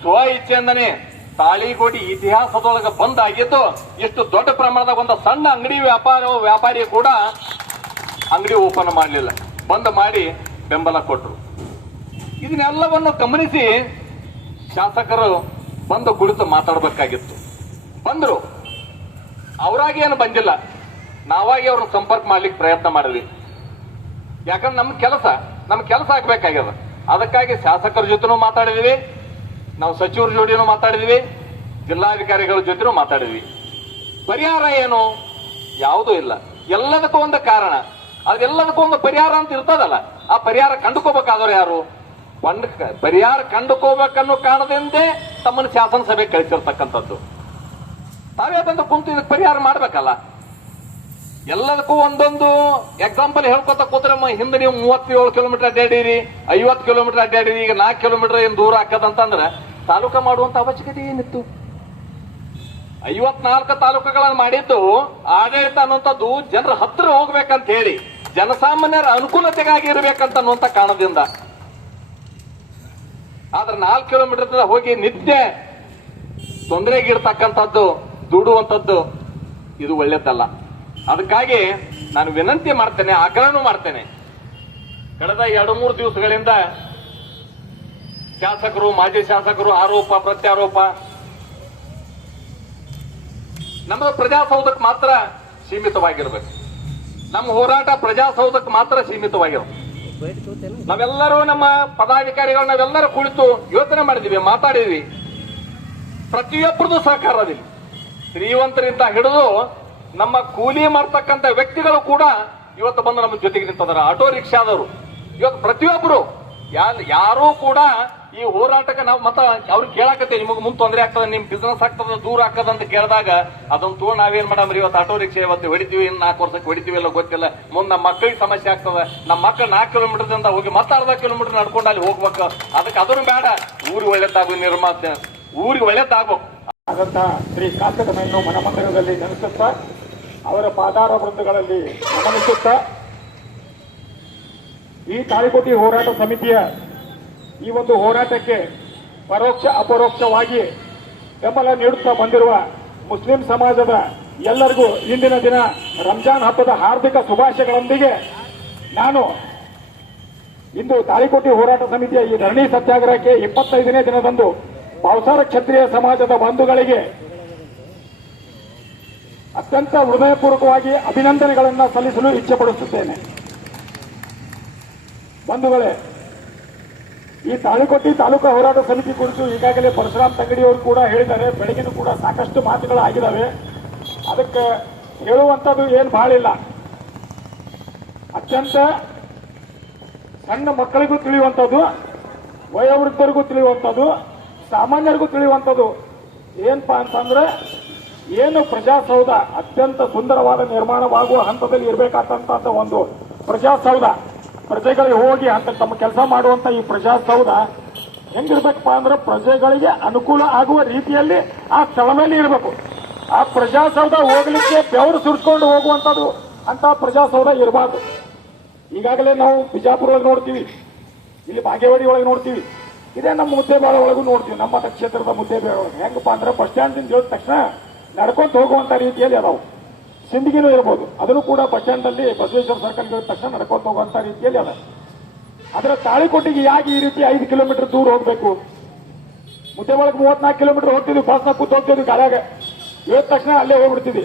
ಸ್ವ ಇಚ್ಛೆಯಿಂದನೇ ತಾಳಿಕೋಟಿ ಇತಿಹಾಸದೊಳಗೆ ಬಂದಾಗಿದ್ದು. ಇಷ್ಟು ದೊಡ್ಡ ಪ್ರಮಾಣದ ಒಂದು ಸಣ್ಣ ಅಂಗಡಿ ವ್ಯಾಪಾರಿ ಕೂಡ ಅಂಗಡಿ ಓಪನ್ ಮಾಡಲಿಲ್ಲ, ಬಂದ್ ಮಾಡಿ ಬೆಂಬಲ ಕೊಟ್ಟರು. ಇದನ್ನೆಲ್ಲವನ್ನು ಗಮನಿಸಿ ಶಾಸಕರು ಬಂದು ಕುಳಿತು ಮಾತಾಡಬೇಕಾಗಿತ್ತು. ಬಂದ್ರು, ಅವರಾಗಿ ಏನು ಬಂದಿಲ್ಲ, ನಾವಾಗಿ ಅವ್ರನ್ನ ಸಂಪರ್ಕ ಮಾಡ್ಲಿಕ್ಕೆ ಪ್ರಯತ್ನ ಮಾಡಿದ್ವಿ. ಯಾಕಂದ್ರೆ ನಮ್ಮ ಕೆಲಸ ಆಗ್ಬೇಕಾಗ್ಯದ. ಅದಕ್ಕಾಗಿ ಶಾಸಕರ ಜೊತೆನೂ ಮಾತಾಡಿದ್ವಿ, ನಾವು ಸಚಿವರ ಜೊತೆನೂ ಮಾತಾಡಿದ್ವಿ, ಜಿಲ್ಲಾಧಿಕಾರಿಗಳ ಜೊತೆನೂ ಮಾತಾಡಿದ್ವಿ. ಪರಿಹಾರ ಏನು? ಯಾವುದೂ ಇಲ್ಲ. ಎಲ್ಲದಕ್ಕೂ ಒಂದು ಕಾರಣ, ಅದೆಲ್ಲದಕ್ಕೂ ಒಂದು ಪರಿಹಾರ ಅಂತ ಇರ್ತದಲ್ಲ. ಆ ಪರಿಹಾರ ಕಂಡುಕೋಬೇಕಾದವ್ರು ಯಾರು? ಪರಿಹಾರ ಕಂಡುಕೋಬೇಕನ್ನೋ ಕಾರಣದಿಂದೇ ತಮ್ಮನ್ನು ಶಾಸನಸಭೆ ಕಳಿಸಿರ್ತಕ್ಕಂಥದ್ದು. ತಾವೇ ಬಂದು ಕುಂತು ಇದಕ್ಕೆ ಪರಿಹಾರ ಮಾಡ್ಬೇಕಲ್ಲ. ಎಲ್ಲದಕ್ಕೂ ಒಂದೊಂದು ಎಕ್ಸಾಂಪಲ್ ಹೇಳ್ಕೊತ ಕೂತ್ರೆ ಹಿಂದೆ ನೀವು 37 ಕಿಲೋಮೀಟರ್ ಅಡ್ಡಾಡಿರಿ, 50 ಕಿಲೋಮೀಟರ್ ಅಡ್ಡಾಡಿರಿ, ಈಗ 4 ಕಿಲೋಮೀಟರ್ ಏನು ದೂರ ಹಾಕದಂತಂದ್ರೆ ತಾಲೂಕ ಮಾಡುವಂತ ಅವಶ್ಯಕತೆ ಏನಿತ್ತು? 54 ತಾಲೂಕುಗಳನ್ನು ಮಾಡಿದ್ದು ಆಡಳಿತ ಅನ್ನುವಂಥದ್ದು ಜನರ ಹತ್ತಿರ ಹೋಗ್ಬೇಕಂತ ಹೇಳಿ, ಜನಸಾಮಾನ್ಯರ ಅನುಕೂಲತೆಗಾಗಿ ಇರಬೇಕಂತ ಅನ್ನುವಂಥ ಕಾರಣದಿಂದ. ಆದ್ರೆ 4 ಕಿಲೋಮೀಟರ್ ಹೋಗಿ ನಿತ್ಯ ತೊಂದರೆಗಿರ್ತಕ್ಕಂಥದ್ದು, ದುಡುವಂಥದ್ದು ಇದು ಒಳ್ಳೇದಲ್ಲ. ಅದಕ್ಕಾಗಿ ನಾನು ವಿನಂತಿ ಮಾಡ್ತೇನೆ, ಆಗ್ರಹನೂ ಮಾಡ್ತೇನೆ. ಕಳೆದ 2-3 ದಿವಸಗಳಿಂದ ಶಾಸಕರು, ಮಾಜಿ ಶಾಸಕರು ಆರೋಪ ಪ್ರತ್ಯಾರೋಪ. ನಮ್ಮ ಪ್ರಜಾಸೌಧಕ್ಕೆ ಮಾತ್ರ ಸೀಮಿತವಾಗಿರ್ಬೇಕು. ನಮ್ಮ ಹೋರಾಟ ಪ್ರಜಾಸೌಧಕ್ಕೆ ಮಾತ್ರ ಸೀಮಿತವಾಗಿರ್ಬೇಕು. ನಾವೆಲ್ಲರೂ ನಮ್ಮ ಪದಾಧಿಕಾರಿಗಳು ನಾವೆಲ್ಲರೂ ಕುಳಿತು ಯೋಚನೆ ಮಾಡಿದ್ವಿ, ಮಾತಾಡಿದ್ವಿ. ಪ್ರತಿಯೊಬ್ಬರದು ಸಹಕಾರದಿಲ್ಲ. ಶ್ರೀಮಂತರಿಂದ ಹಿಡಿದು ನಮ್ಮ ಕೂಲಿ ಮಾಡ್ತಕ್ಕಂಥ ವ್ಯಕ್ತಿಗಳು ಕೂಡ ಇವತ್ತು ಬಂದು ನಮ್ಮ ಜೊತೆಗೆ ನಿಂತಿದ್ದಾರೆ. ಆಟೋ ರಿಕ್ಷಾದವರು ಇವತ್ತು ಪ್ರತಿಯೊಬ್ಬರು ಯಾರೂ ಕೂಡ ಈ ಹೋರಾಟಕ್ಕೆ ನಾವು ಮತ್ತ ಅವ್ರಿಗೆ ಕೇಳಾಕತ್ತೆ ನಿಮಗೆ ಮುಂದೆ ತೊಂದರೆ ಆಗ್ತದ ನಿಮ್ ಬಿಸ್ನೆಸ್ ಆಗ್ತದ ದೂರ ಆಗ್ತದ ಅಂತ ಕೇಳಿದಾಗ ಅದನ್ನ ತಗೊಂಡು ನಾವೇನ್ ಮಾಡಮ್ರಿ ಇವತ್ತು ಆಟೋ ರಿಕ್ಷಾ ಇವತ್ತು ಹೊಡಿತೀವಿ ಇನ್ನು 4 ವರ್ಷಕ್ಕೆ ಹೊಡಿತೀವಿ ಇಲ್ಲ ಗೊತ್ತಿಲ್ಲ ಮುಂದೆ ನಮ್ಮ ಮಕ್ಕಳಿಗೆ ಸಮಸ್ಯೆ ಆಗ್ತದ ನಮ್ಮ ಮಕ್ಕಳು 4 ಕಿಲೋಮೀಟರ್ದಿಂದ ಹೋಗಿ ಮತ್ತೆ ಅರ್ಧ ಕಿಲೋಮೀಟರ್ ನಡ್ಕೊಂಡು ಅಲ್ಲಿ ಹೋಗ್ಬೇಕು ಅದಕ್ಕೆ ಅದನ್ನು ಬೇಡ ಊರಿಗೆ ಒಳ್ಳೇದಾಗು ಊರಿಗೆ ಒಳ್ಳೇದಾಗ್ಬೇಕು ಆದಂತ ಶ್ರೀ ಕಾಂತಕಮೆಯನ್ನು ಮನಮಂದಿರದಲ್ಲಿ ನೆನೆಸುತ್ತಾ ಅವರ ಪಾದಾರ ವೃಂದಗಳಲ್ಲಿ ಗಮನಿಸುತ್ತಾ ಈ ತಾಳಿಕೋಟಿ ಹೋರಾಟ ಸಮಿತಿಯ ಈ ಒಂದು ಹೋರಾಟಕ್ಕೆ ಪರೋಕ್ಷ ಅಪರೋಕ್ಷವಾಗಿ ಬೆಂಬಲ ನೀಡುತ್ತಾ ಬಂದಿರುವ ಮುಸ್ಲಿಂ ಸಮಾಜದ ಎಲ್ಲರಿಗೂ ಇಂದಿನ ದಿನ ರಂಜಾನ್ ಹಬ್ಬದ ಹಾರ್ದಿಕ ಶುಭಾಶಯಗಳೊಂದಿಗೆ ನಾನು ಇಂದು ತಾಳಿಕೋಟಿ ಹೋರಾಟ ಸಮಿತಿಯ ಈ ಧರಣಿ ಸತ್ಯಾಗ್ರಹಕ್ಕೆ 25ನೇ ದಿನದಂದು ಭಾವಸಾರ ಕ್ಷತ್ರಿಯ ಸಮಾಜದ ಬಂಧುಗಳಿಗೆ ಅತ್ಯಂತ ಹೃದಯಪೂರ್ವಕವಾಗಿ ಅಭಿನಂದನೆಗಳನ್ನು ಸಲ್ಲಿಸಲು ಇಚ್ಛೆಪಡಿಸುತ್ತೇನೆ. ಬಂಧುಗಳೇ, ಈ ತಾಳಿಕೋಟಿ ತಾಲೂಕಾ ಹೋರಾಟ ಸಮಿತಿ ಕುರಿತು ಈಗಾಗಲೇ ಪರಶುರಾಮ್ ತಂಗಡಿಯವರು ಕೂಡ ಹೇಳಿದ್ದಾರೆ. ಬೆಳಗಿನೂ ಕೂಡ ಸಾಕಷ್ಟು ಮಾತುಗಳಾಗಿದ್ದಾವೆ. ಅದಕ್ಕೆ ಹೇಳುವಂಥದ್ದು ಏನು ಬಹಳ ಇಲ್ಲ. ಅತ್ಯಂತ ಸಣ್ಣ ಮಕ್ಕಳಿಗೂ ತಿಳಿಯುವಂಥದ್ದು, ವಯೋವೃದ್ಧರಿಗೂ ತಿಳಿಯುವಂಥದ್ದು, ಸಾಮಾನ್ಯರಿಗೂ ತಿಳಿಯುವಂಥದ್ದು ಏನಪ್ಪಾ ಅಂತಂದ್ರೆ ಏನು ಪ್ರಜಾಸೌಧ ಅತ್ಯಂತ ಸುಂದರವಾದ ನಿರ್ಮಾಣವಾಗುವ ಹಂತದಲ್ಲಿ ಇರಬೇಕಾದಂತ ಒಂದು ಪ್ರಜಾಸೌಧ, ಪ್ರಜೆಗಳಿಗೆ ಹೋಗಿ ಅಂತ ತಮ್ಮ ಕೆಲಸ ಮಾಡುವಂತ ಈ ಪ್ರಜಾಸೌಧ ಹೆಂಗಿರ್ಬೇಕಪ್ಪ ಅಂದ್ರೆ ಪ್ರಜೆಗಳಿಗೆ ಅನುಕೂಲ ಆಗುವ ರೀತಿಯಲ್ಲಿ ಆ ಸ್ಥಳದಲ್ಲಿ ಇರಬೇಕು. ಆ ಪ್ರಜಾಸೌಧ ಹೋಗ್ಲಿಕ್ಕೆ ಬೆವರು ಸುರಿಸ್ಕೊಂಡು ಹೋಗುವಂಥದ್ದು ಅಂತ ಪ್ರಜಾಸೌಧ ಇರಬಾರ್ದು. ಈಗಾಗಲೇ ನಾವು ಬಿಜಾಪುರದಲ್ಲಿ ನೋಡ್ತೀವಿ, ಇಲ್ಲಿ ಬಾಗೇವಾಡಿ ಒಳಗೆ ನೋಡ್ತೀವಿ, ಇದೇ ನಮ್ಮ ಮುದ್ದೇಬೇಳ ಒಳಗೂ ನೋಡ್ತೀವಿ. ನಮ್ಮ ಕ್ಷೇತ್ರದ ಮುದ್ದೇಬೇಳ ಒಳಗೆ ಹೆಂಗಪ್ಪ ಅಂದ್ರೆ ಬಸ್ ಸ್ಟ್ಯಾಂಡ್ ಹೇಳಿದ ತಕ್ಷಣ ನಡ್ಕೊಂತ ಹೋಗುವಂತ ರೀತಿಯಲ್ಲಿ ಅದಾವು. ಸಿಂದಗಿನೂ ಇರ್ಬೋದು, ಅದನ್ನು ಕೂಡ ಬಸ್ ಸ್ಟ್ಯಾಂಡ್ ಅಲ್ಲಿ ಬಸವೇಶ್ವರ ಸರ್ಕಲ್ ಹೇಳಿದ ತಕ್ಷಣ ನಡ್ಕೊಂತ ಹೋಗುವಂತ ರೀತಿಯಲ್ಲಿ ಅದ. ಆದ್ರೆ ತಾಳಿಕೋಟಿಗೆ ಯಾಕೆ ಈ ರೀತಿ 5 ಕಿಲೋಮೀಟರ್ ದೂರ ಹೋಗ್ಬೇಕು? ಮುದ್ದೇಬೇಳಕ್ಕೆ 34 ಕಿಲೋಮೀಟರ್ ಹೋಗ್ತಿದ್ವಿ, ಬಸ್ನ ಕೂತ್ ಹೋಗ್ತಿದ್ವಿ ಗಾಡಿಯಾಗ, ಹೇಳಿದ ತಕ್ಷಣ ಅಲ್ಲೇ ಹೋಗ್ಬಿಡ್ತಿದ್ವಿ.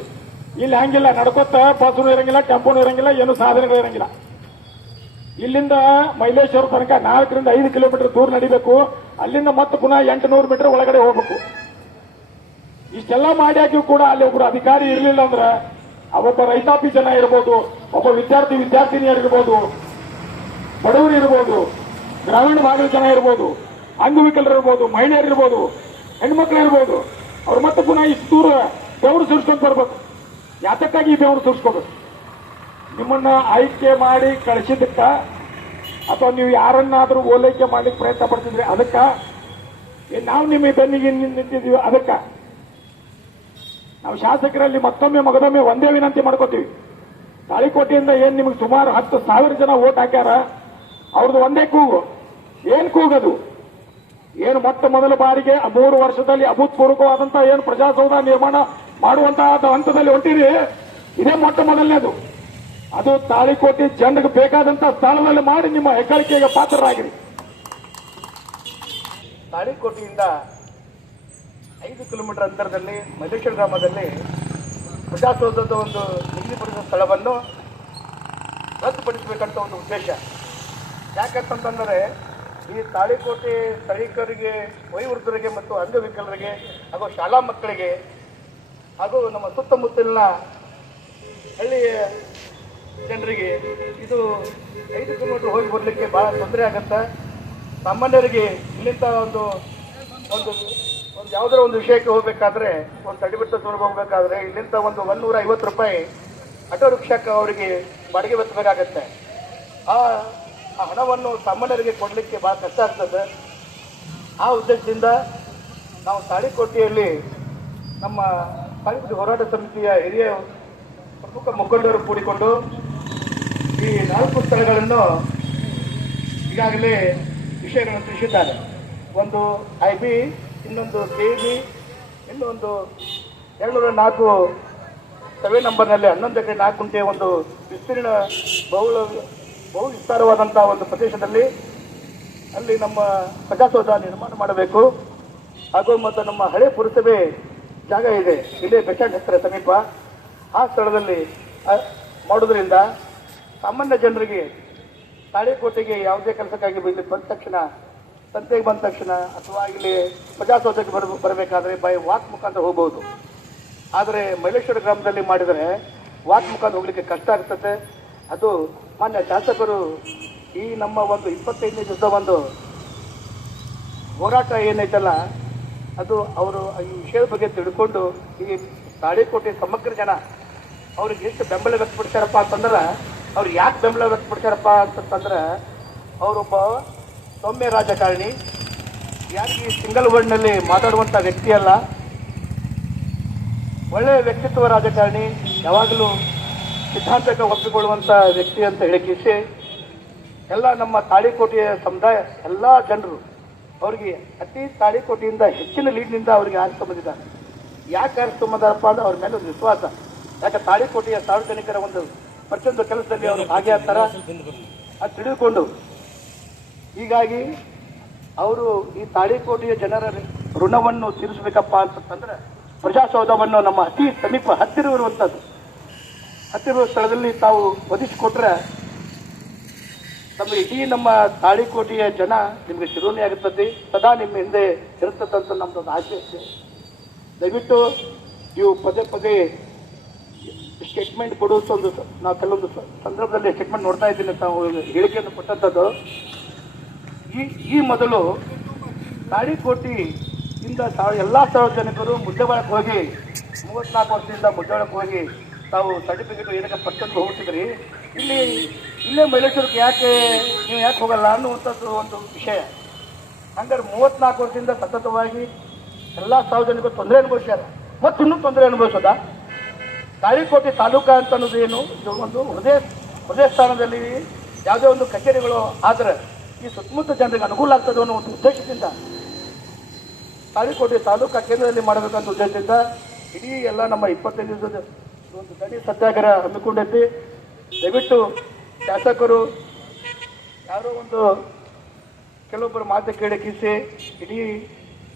ಇಲ್ಲಿ ಹಂಗಿಲ್ಲ, ನಡ್ಕೊತ ಬಸ್ನು ಇರಂಗಿಲ್ಲ, ಟೆಂಪೋನು ಇರಂಗಿಲ್ಲ, ಏನು ಸಾಧನೆಗಳು ಇರಂಗಿಲ್ಲ. ಇಲ್ಲಿಂದ ಮೈಲೇಶ್ವರ ತನಕ 4 ರಿಂದ 5 ಕಿಲೋಮೀಟರ್ ದೂರ ನಡಿಬೇಕು. ಅಲ್ಲಿಂದ ಮತ್ತೆ ಪುನಃ 800 ಮೀಟರ್ ಒಳಗಡೆ ಹೋಗ್ಬೇಕು. ಇಷ್ಟೆಲ್ಲ ಮಾಡ್ಯಾಕಿಯೂ ಕೂಡ ಅಲ್ಲಿ ಒಬ್ರು ಅಧಿಕಾರಿ ಇರಲಿಲ್ಲ ಅಂದ್ರೆ ಒಬ್ಬ ರೈತಾಪಿ ಜನ ಇರ್ಬೋದು, ಒಬ್ಬ ವಿದ್ಯಾರ್ಥಿನಿಯರಿರ್ಬೋದು, ಬಡವರು ಇರ್ಬೋದು, ಗ್ರಾಮೀಣ ಭಾಗದ ಜನ ಇರ್ಬೋದು, ಅಂಗವಿಕಲರು ಇರ್ಬೋದು, ಮಹಿಳೆಯರು ಇರ್ಬೋದು, ಹೆಣ್ಮಕ್ಳು ಇರ್ಬೋದು, ಅವ್ರು ಮತ್ತೆ ಪುನಃ ಇಷ್ಟು ದೂರ ಬೆವರು ಸುರಿಸ್ಕೊಂಡು ಬರ್ಬೇಕು. ಯಾತಕ್ಕಾಗಿ ಈ ಬೆವರು ಸುರಿಸ್ಕೋಬೇಕು? ನಿಮ್ಮನ್ನ ಆಯ್ಕೆ ಮಾಡಿ ಕಳಿಸಿದ್ದಕ್ಕ ಅಥವಾ ನೀವು ಯಾರನ್ನಾದ್ರೂ ಓಲೈಕೆ ಮಾಡ್ಲಿಕ್ಕೆ ಪ್ರಯತ್ನ ಪಡ್ತಿದ್ರಿ ಅದಕ್ಕ, ನಾವು ನಿಮ್ಮ ಬೆನ್ನಿಗೆ ನಿಂತಿದ್ದೀವಿ ಅದಕ್ಕ. ನಾವು ಶಾಸಕರಲ್ಲಿ ಮತ್ತೊಮ್ಮೆ ಮಗದೊಮ್ಮೆ ಒಂದೇ ವಿನಂತಿ ಮಾಡ್ಕೋತೀವಿ. ತಾಳಿಕೋಟೆಯಿಂದ ಏನ್ ನಿಮಗೆ ಸುಮಾರು 10,000 ಜನ ಓಟ್ ಹಾಕ್ಯಾರ, ಅವ್ರದ್ದು ಒಂದೇ ಕೂಗು. ಏನ್ ಕೂಗದು? ಏನು ಮೊಟ್ಟ ಮೊದಲ ಬಾರಿಗೆ 3 ವರ್ಷದಲ್ಲಿ ಅಭೂತಪೂರ್ವಕವಾದಂತಹ ಏನು ಪ್ರಜಾಸೌಧ ನಿರ್ಮಾಣ ಮಾಡುವಂತಹ ಹಂತದಲ್ಲಿ ಹೊಂಟಿರಿ, ಇದೇ ಮೊಟ್ಟ ಮೊದಲನೇದು. ಅದು ತಾಳಿಕೋಟೆ ಜನರಿಗೆ ಬೇಕಾದಂತ ಸ್ಥಳದಲ್ಲಿ ಮಾಡಿ ನಿಮ್ಮ ಹೆಗ್ಗಳಿಕೆಗೆ ಪಾತ್ರರಾಗಿರಿ. ತಾಳಿಕೋಟೆಯಿಂದ 5 ಕಿಲೋಮೀಟರ್ ಅಂತರದಲ್ಲಿ ಮಲ್ಲೇಶ್ವರ ಗ್ರಾಮದಲ್ಲಿ ಪ್ರಜಾಸೌಧದ ಒಂದು ನಿಗದಿಪಡಿಸಿದ ಸ್ಥಳವನ್ನು ರದ್ದುಪಡಿಸಬೇಕಂತ ಒಂದು ಉದ್ದೇಶ. ಯಾಕಂತಂದ್ರೆ ಈ ತಾಳಿಕೋಟೆ ಸ್ಥಳೀಕರಿಗೆ, ವಯೋವೃದ್ಧರಿಗೆ ಮತ್ತು ಅಂಗವಿಕಲರಿಗೆ ಹಾಗೂ ಶಾಲಾ ಮಕ್ಕಳಿಗೆ ಹಾಗೂ ನಮ್ಮ ಸುತ್ತಮುತ್ತಲಿನ ಹಳ್ಳಿಯ ಜನರಿಗೆ ಇದು 5 ಕಿಲೋಮೀಟರ್ ಹೋಗಿ ಬರಲಿಕ್ಕೆ ಬಹಳ ತೊಂದರೆ ಆಗುತ್ತೆ. ಸಾಮಾನ್ಯರಿಗೆ ಇಲ್ಲಿಂದ ಒಂದು ಯಾವುದೋ ಒಂದು ವಿಷಯಕ್ಕೆ ಹೋಗಬೇಕಾದ್ರೆ, ಒಂದು ತಡಿಬಿಟ್ಟ ದೂರ ಹೋಗಬೇಕಾದ್ರೆ ಇಲ್ಲಿಂದ ಒಂದು 150 ರೂಪಾಯಿ ಆಟೋ ರಿಕ್ಷಾಕ್ಕೆ ಅವರಿಗೆ ಬಾಡಿಗೆ ವೆಚ್ಚಬೇಕಾಗತ್ತೆ. ಆ ಹಣವನ್ನು ಸಾಮಾನ್ಯರಿಗೆ ಕೊಡಲಿಕ್ಕೆ ಬಹಳ ಕಷ್ಟ ಆಗ್ತದೆ. ಆ ಉದ್ದೇಶದಿಂದ ನಾವು ತಾಳಿಕೋಟೆಯಲ್ಲಿ ನಮ್ಮ ತಾಳಿಕೋಟೆ ಹೋರಾಟ ಸಮಿತಿಯ ಹಿರಿಯ ಪ್ರಮುಖ ಮುಖಂಡರು ಕೂಡಿಕೊಂಡು ಈ 4 ಸ್ಥಳಗಳನ್ನು ಈಗಾಗಲೇ ವಿಷಯಗಳನ್ನು ತಿಳಿಸಿದ್ದಾರೆ. ಒಂದು IB, ಇನ್ನೊಂದು KB, ಇನ್ನೊಂದು 204 ಸರ್ವೆ ನಂಬರ್ನಲ್ಲಿ 11 ಎಕರೆ 4 ಗುಂಟೆ ಒಂದು ವಿಸ್ತೀರ್ಣ ಬಹು ವಿಸ್ತಾರವಾದಂತಹ ಒಂದು ಪ್ರದೇಶದಲ್ಲಿ ಅಲ್ಲಿ ನಮ್ಮ ಪ್ರಜಾಸೌಧ ನಿರ್ಮಾಣ ಮಾಡಬೇಕು. ಹಾಗೂ ಮತ್ತು ನಮ್ಮ ಹಳೆ ಪುರಸಭೆ ಜಾಗ ಇದೆ, ಇಲ್ಲೇ ಬಸ್ ಸ್ಟ್ಯಾಂಡ್ ಹತ್ತಿರ ಸಮೀಪ. ಆ ಸ್ಥಳದಲ್ಲಿ ಮಾಡೋದ್ರಿಂದ ಸಾಮಾನ್ಯ ಜನರಿಗೆ ತಾಳಿಕೋಟೆಗೆ ಯಾವುದೇ ಕೆಲಸಕ್ಕಾಗಿ ಇಲ್ಲಿ ಬಂದ ತಕ್ಷಣ, ಸಂತೆಗೆ ಬಂದ ತಕ್ಷಣ ಅಥವಾ ಇಲ್ಲಿ ಪ್ರಜಾಸೌಧಕ್ಕೆ ಬರಬೇಕಾದ್ರೆ ಬೈ ವಾಕ್ ಮುಖಾಂತರ ಹೋಗಬಹುದು. ಆದರೆ ಮೈಲೇಶ್ವರ ಗ್ರಾಮದಲ್ಲಿ ಮಾಡಿದರೆ ವಾಕ್ ಮುಖಾಂತರ ಹೋಗ್ಲಿಕ್ಕೆ ಕಷ್ಟ ಆಗ್ತದೆ. ಅದು ಮಾನ್ಯ ಶಾಸಕರು ಈ ನಮ್ಮ ಒಂದು 25ನೇ ದಿವಸ ಒಂದು ಹೋರಾಟ ಏನೈತಲ್ಲ ಅದು ಅವರು ಈ ವಿಷಯದ ಬಗ್ಗೆ ತಿಳ್ಕೊಂಡು ಈ ತಾಳಿಕೋಟೆ ಸಮಗ್ರ ಜನ ಅವ್ರಿಗೆ ಎಷ್ಟು ಬೆಂಬಲ ವ್ಯಕ್ತಪಡಿಸ್ಯಾರಪ್ಪ ಅಂತಂದ್ರೆ ಅವ್ರು ಯಾಕೆ ಬೆಂಬಲ ವ್ಯಕ್ತಪಡಿಸ್ಯಾರಪ್ಪ ಅಂತಂದ್ರೆ ಅವರೊಬ್ಬ ಸೌಮ್ಯ ರಾಜಕಾರಣಿ, ಯಾರಿಗೆ ಸಿಂಗಲ್ ವರ್ಡ್ನಲ್ಲಿ ಮಾತಾಡುವಂಥ ವ್ಯಕ್ತಿ ಅಲ್ಲ, ಒಳ್ಳೆಯ ವ್ಯಕ್ತಿತ್ವ ರಾಜಕಾರಣಿ, ಯಾವಾಗಲೂ ಸಿದ್ಧಾಂತಕ್ಕೆ ಒಪ್ಪಿಕೊಳ್ಳುವಂಥ ವ್ಯಕ್ತಿ ಅಂತ ಹೇಳಿಕಿಸಿ ಎಲ್ಲ ನಮ್ಮ ತಾಳಿಕೋಟೆಯ ಸಮುದಾಯ ಎಲ್ಲ ಜನರು ಅವರಿಗೆ ಅತಿ ತಾಳಿಕೋಟೆಯಿಂದ ಹೆಚ್ಚಿನ ಲೀಡ್ನಿಂದ ಅವರಿಗೆ ಆರಿಸ್ಕೊಂಬಂದಿದ್ದಾರೆ. ಯಾಕೆ ಆರಿಸ್ಕೊಂಬಂದಾರಪ್ಪ ಅಂದ್ರೆ ಅವ್ರ ಮೇಲೆ ಒಂದು ವಿಶ್ವಾಸ. ಯಾಕೆ ತಾಳಿಕೋಟೆಯ ಸಾರ್ವಜನಿಕರ ಒಂದು ಪ್ರತಿಯೊಂದು ಕೆಲಸದಲ್ಲಿ ಅವರು ಭಾಗಿಯಾಗ್ತಾರ ಅದು ತಿಳಿದುಕೊಂಡು, ಹೀಗಾಗಿ ಅವರು ಈ ತಾಳಿಕೋಟೆಯ ಜನರ ಋಣವನ್ನು ತೀರಿಸಬೇಕಪ್ಪ ಅಂತಂದ್ರೆ ಪ್ರಜಾಸೌಧವನ್ನು ನಮ್ಮ ಅತಿ ಸಮೀಪ ಹತ್ತಿರ ಇರುವಂಥದ್ದು, ಹತ್ತಿರುವ ಸ್ಥಳದಲ್ಲಿ ತಾವು ಒದಗಿಸಿಕೊಟ್ರೆ ನಮ್ಮ ಇಡೀ ನಮ್ಮ ತಾಳಿಕೋಟೆಯ ಜನ ನಿಮಗೆ ಶಿರೋಣಿ ಆಗುತ್ತದೆ, ಸದಾ ನಿಮ್ಮ ಹಿಂದೆ ಇರುತ್ತದಂತ ನಮ್ದೊಂದು ಆಸೆ ಇದೆ. ದಯವಿಟ್ಟು ನೀವು ಪದೇ ಪದೇ ಸ್ಟೇಟ್ಮೆಂಟ್ ಕೊಡುವಂಥ ಒಂದು ನಾವು ಕೆಲವೊಂದು ಸಂದರ್ಭದಲ್ಲಿ ಸ್ಟೇಟ್ಮೆಂಟ್ ನೋಡ್ತಾ ಇದ್ದೀನಿ, ತಾವು ಹೇಳಿಕೆಯನ್ನು ಕೊಟ್ಟಂಥದ್ದು. ಈ ಮೊದಲು ತಾಳಿಕೋಟೆಯಿಂದ ಎಲ್ಲ ಸಾರ್ವಜನಿಕರು ಮುದ್ದೆಬಾಳಕ್ಕೆ ಹೋಗಿ 34 ವರ್ಷದಿಂದ ಮುದ್ದೆಬಾಳಕ್ಕೆ ಹೋಗಿ ತಾವು ಸರ್ಟಿಫಿಕೇಟ್ ಏನಕ್ಕೆ ಪರ್ಸೆಂಟ್ ಹೋಗ್ತಿದ್ರಿ, ಇಲ್ಲೇ ಮೈಲೇಶ್ವರಕ್ಕೆ ನೀವು ಯಾಕೆ ಹೋಗಲ್ಲ ಅನ್ನುವಂಥದ್ದು ಒಂದು ವಿಷಯ. ಹಂಗಾರೆ 34 ವರ್ಷದಿಂದ ಸತತವಾಗಿ ಎಲ್ಲ ಸಾರ್ವಜನಿಕರು ತೊಂದರೆ ಅನುಭವಿಸ್ಯಾರ, ಮತ್ತು ಇನ್ನೂ ತೊಂದರೆ ಅನುಭವಿಸೋದ. ತಾಳಿಕೋಟೆ ತಾಲೂಕು ಅಂತ ಅನ್ನೋದು ಏನು, ಇದು ಒಂದು ಹೃದಯ ಸ್ಥಾನದಲ್ಲಿ ಯಾವುದೇ ಒಂದು ಕಚೇರಿಗಳು ಆದರೆ ಈ ಸುತ್ತಮುತ್ತ ಜನರಿಗೆ ಅನುಕೂಲ ಆಗ್ತದೆ ಅನ್ನೋ ಒಂದು ಉದ್ದೇಶದಿಂದ ತಾಳಿಕೋಟೆ ತಾಲೂಕಾ ಕೇಂದ್ರದಲ್ಲಿ ಮಾಡಬೇಕಂತ ಉದ್ದೇಶದಿಂದ ಇಡೀ ಎಲ್ಲ ನಮ್ಮ 25 ದಿವಸದ ಒಂದು ದನಿ ಸತ್ಯಾಗ್ರಹ ಹಮ್ಮಿಕೊಂಡೈತಿ. ದಯವಿಟ್ಟು ಶಾಸಕರು ಯಾರೋ ಒಂದು ಕೆಲವೊಬ್ಬರು ಮಾತು ಕೇಳಿಕಿಸಿ ಇಡೀ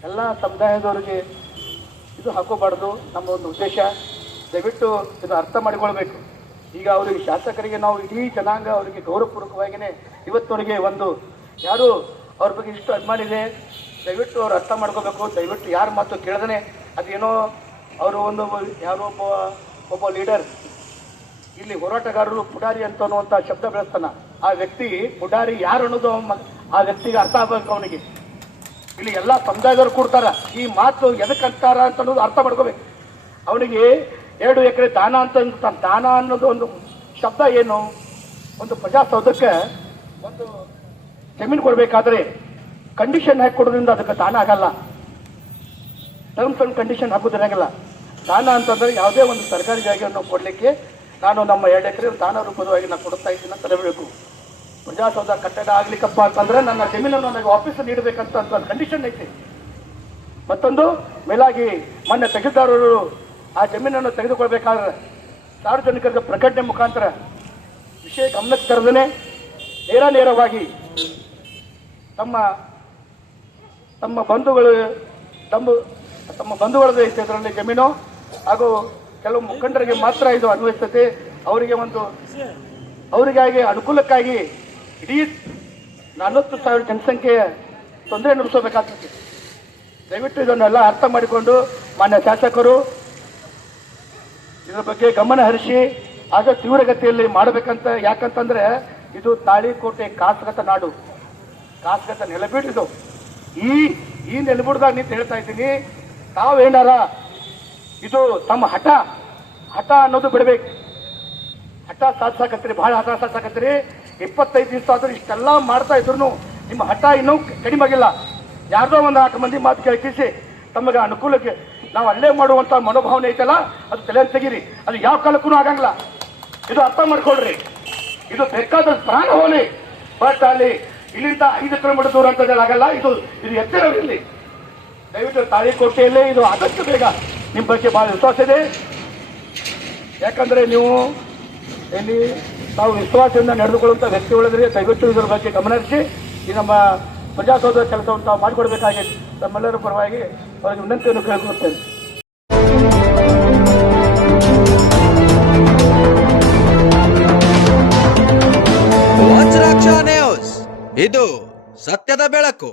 ಎಲ್ಲ ಸಮುದಾಯದವರಿಗೆ ಇದು ಹಾಕೋಬಾರ್ದು ನಮ್ಮ ಒಂದು ಉದ್ದೇಶ. ದಯವಿಟ್ಟು ಇದು ಅರ್ಥ ಮಾಡಿಕೊಳ್ಬೇಕು. ಈಗ ಅವರಿಗೆ ಶಾಸಕರಿಗೆ ನಾವು ಇಡೀ ಜನಾಂಗ ಅವರಿಗೆ ಗೌರವಪೂರ್ವಕವಾಗಿಯೇ ಇವತ್ತವರಿಗೆ ಒಂದು ಯಾರು ಅವ್ರ ಬಗ್ಗೆ ಇಷ್ಟು ಅಭಿಮಾನಿದೆ, ದಯವಿಟ್ಟು ಅವ್ರು ಅರ್ಥ ಮಾಡ್ಕೋಬೇಕು. ದಯವಿಟ್ಟು ಯಾರ ಮಾತು ಕೇಳಿದ್ರೆ ಅದೇನೋ ಅವರು ಒಂದು ಯಾರೋ ಒಬ್ಬ ಲೀಡರ್ ಇಲ್ಲಿ ಹೋರಾಟಗಾರರು ಪುಡಾರಿ ಅಂತ ಅನ್ನುವಂಥ ಶಬ್ದ ಬೆಳೆಸ್ತಾನ. ಆ ವ್ಯಕ್ತಿ ಪುಡಾರಿ ಯಾರು ಅನ್ನೋದು ಆ ವ್ಯಕ್ತಿಗೆ ಅರ್ಥ ಆಗಬೇಕು. ಅವನಿಗೆ ಇಲ್ಲಿ ಎಲ್ಲ ಸಮುದಾಯದವ್ರು ಕೊಡ್ತಾರ, ಈ ಮಾತು ಎದಕ್ಕೆ ಅಂತಾರ ಅಂತ ಅನ್ನೋದು ಅರ್ಥ ಮಾಡ್ಕೋಬೇಕು. ಅವನಿಗೆ 2 ಎಕರೆ ದಾನ ಅಂತ ದಾನ ಅನ್ನೋದು ಒಂದು ಶಬ್ದ ಏನು, ಒಂದು ಪ್ರಜಾಸೌಧಕ್ಕೆ ಒಂದು ಜಮೀನು ಕೊಡಬೇಕಾದ್ರೆ ಕಂಡೀಷನ್ ಹಾಕಿ ಕೊಡೋದ್ರಿಂದ ಅದಕ್ಕೆ ದಾನ ಆಗಲ್ಲ, ಟರ್ಮ್ಸ್ ಅಂಡ್ ಕಂಡೀಷನ್ ಹಾಕೋದಿರಾಗಲ್ಲ. ದಾನ ಅಂತಂದ್ರೆ ಯಾವುದೇ ಒಂದು ಸರ್ಕಾರಿ ಜಾಗವನ್ನು ಕೊಡಲಿಕ್ಕೆ ನಾನು ನಮ್ಮ 2 ಎಕರೆ ದಾನ ರೂಪದವಾಗಿ ನಾನು ಕೊಡ್ತಾ ಇದ್ದೀನಿ ಅಂತ ಹೇಳಬೇಕು. ಪ್ರಜಾಸೌಧ ಕಟ್ಟಡ ಆಗ್ಲಿಕ್ಕಪ್ಪ ಅಂತಂದ್ರೆ ನನ್ನ ಜಮೀನನ್ನು ನನಗೆ ವಾಪಸ್ ನೀಡಬೇಕಂತ ಕಂಡೀಷನ್ ಐತಿ. ಮತ್ತೊಂದು ಮೇಲಾಗಿ ಮೊನ್ನೆ ತಹಸೀಲ್ದಾರರು ಆ ಜಮೀನನ್ನು ತೆಗೆದುಕೊಳ್ಬೇಕಾದ್ರೆ ಸಾರ್ವಜನಿಕರ ಪ್ರಕಟಣೆ ಮುಖಾಂತರ ವಿಷಯ ಗಮನಕ್ಕೆ ತರದೇ ನೇರವಾಗಿ ತಮ್ಮ ಬಂಧುಗಳದ್ದು ಐತೆ ಇದರಲ್ಲಿ ಜಮೀನು, ಹಾಗೂ ಕೆಲವು ಮುಖಂಡರಿಗೆ ಮಾತ್ರ ಇದು ಅನ್ವಯಿಸ್ತದೆ. ಅವರಿಗಾಗಿ ಅನುಕೂಲಕ್ಕಾಗಿ ಇಡೀ 40,000 ಜನಸಂಖ್ಯೆಯ ತೊಂದರೆ ನುಡಿಸಬೇಕಾಗ್ತದೆ. ದಯವಿಟ್ಟು ಇದನ್ನೆಲ್ಲ ಅರ್ಥ ಮಾಡಿಕೊಂಡು ಮಾನ್ಯ ಶಾಸಕರು ಇದರ ಬಗ್ಗೆ ಗಮನ ಹರಿಸಿ ಆಗ ತೀವ್ರಗತಿಯಲ್ಲಿ ಮಾಡಬೇಕಂತ. ಯಾಕಂತಂದ್ರೆ ಇದು ತಾಳಿಕೋಟೆ ಕಾಸಗತ ನಾಡು, ಕಾಸಗತ ನೆಲಬೀಡಿದು. ಈ ನೆಲಬೀಡ್ದಾಗ ನಿಂತು ಹೇಳ್ತಾ ಇದ್ದೀನಿ, ತಾವೇನಾರ ಇದು ತಮ್ಮ ಹಠ ಅನ್ನೋದು ಬಿಡಬೇಕು. ಹಠ ಸಾಧಿಸಾಕತ್ತೀರಿ, ಭಾಳ ಹಠ ಸಾಧಿಸಾಕತ್ತೀರಿ. 25 ದಿವಸ ಆದ್ರೂ ಇಷ್ಟೆಲ್ಲ ಮಾಡ್ತಾ ಇದ್ರು ನಿಮ್ಮ ಹಠ ಇನ್ನೂ ಕಡಿಮೆ ಆಗಿಲ್ಲ. ಯಾರ್ದೋ ಒಂದು 4 ಮಂದಿ ಮಾತು ಕೇಳಿಸಿ ತಮಗೆ ಅನುಕೂಲಕ್ಕೆ ನಾವು ಅಲ್ಲೇ ಮಾಡುವಂಥ ಮನೋಭಾವನೆ ಐತಲ್ಲ, ಅದು ತಲೆ ತೆಗೀರಿ. ಅದು ಯಾವ ಕಾಲಕ್ಕೂ ಆಗಂಗಿಲ್ಲ. ಇದು ಅರ್ಥ ಮಾಡ್ಕೊಳ್ರಿ. ಇದು ಬೇಕಾದ ಪ್ರಾಣ ಹೋಲಿ, ಬಟ್ ಅಲ್ಲಿ ಇಲ್ಲಿಂದ 5 ಕಿಲೋಮೀಟರ್ ದೂರ ಅಂತದಲ್ಲಿ ಆಗಲ್ಲ. ಇದು ಎತ್ತರವಿರಲಿ. ದಯವಿಟ್ಟು ತಾಳಿಕೋಟೆಯಲ್ಲೇ ಇದು ಆದಷ್ಟು ಬೇಗ ನಿಮ್ಮ ಬಗ್ಗೆ ಭಾಳ ವಿಶ್ವಾಸ ಇದೆ. ಯಾಕಂದರೆ ನೀವು ಇಲ್ಲಿ ತಾವು ವಿಶ್ವಾಸದಿಂದ ನಡೆದುಕೊಳ್ಳುವಂಥ ವ್ಯಕ್ತಿಗಳಿದ್ರೆ ದಯವಿಟ್ಟು ಇದರ ಬಗ್ಗೆ ಗಮನಿಸಿ ಈ ನಮ್ಮ ಪ್ರಜಾಸೌಧ ಕೆಲಸವನ್ನು ತಾವು ಮಾಡಿಕೊಡ್ಬೇಕಾಗಿ ತಮ್ಮೆಲ್ಲರ ಪರವಾಗಿ ಅವರಿಗೆ ವಿನಂತಿಯನ್ನು ಕೇಳಿಕೊಳ್ಳುತ್ತೇನೆ. ವಜ್ರಾಕ್ಷ ನ್ಯೂಸ್, ಇದು ಸತ್ಯದ ಬೆಳಕು.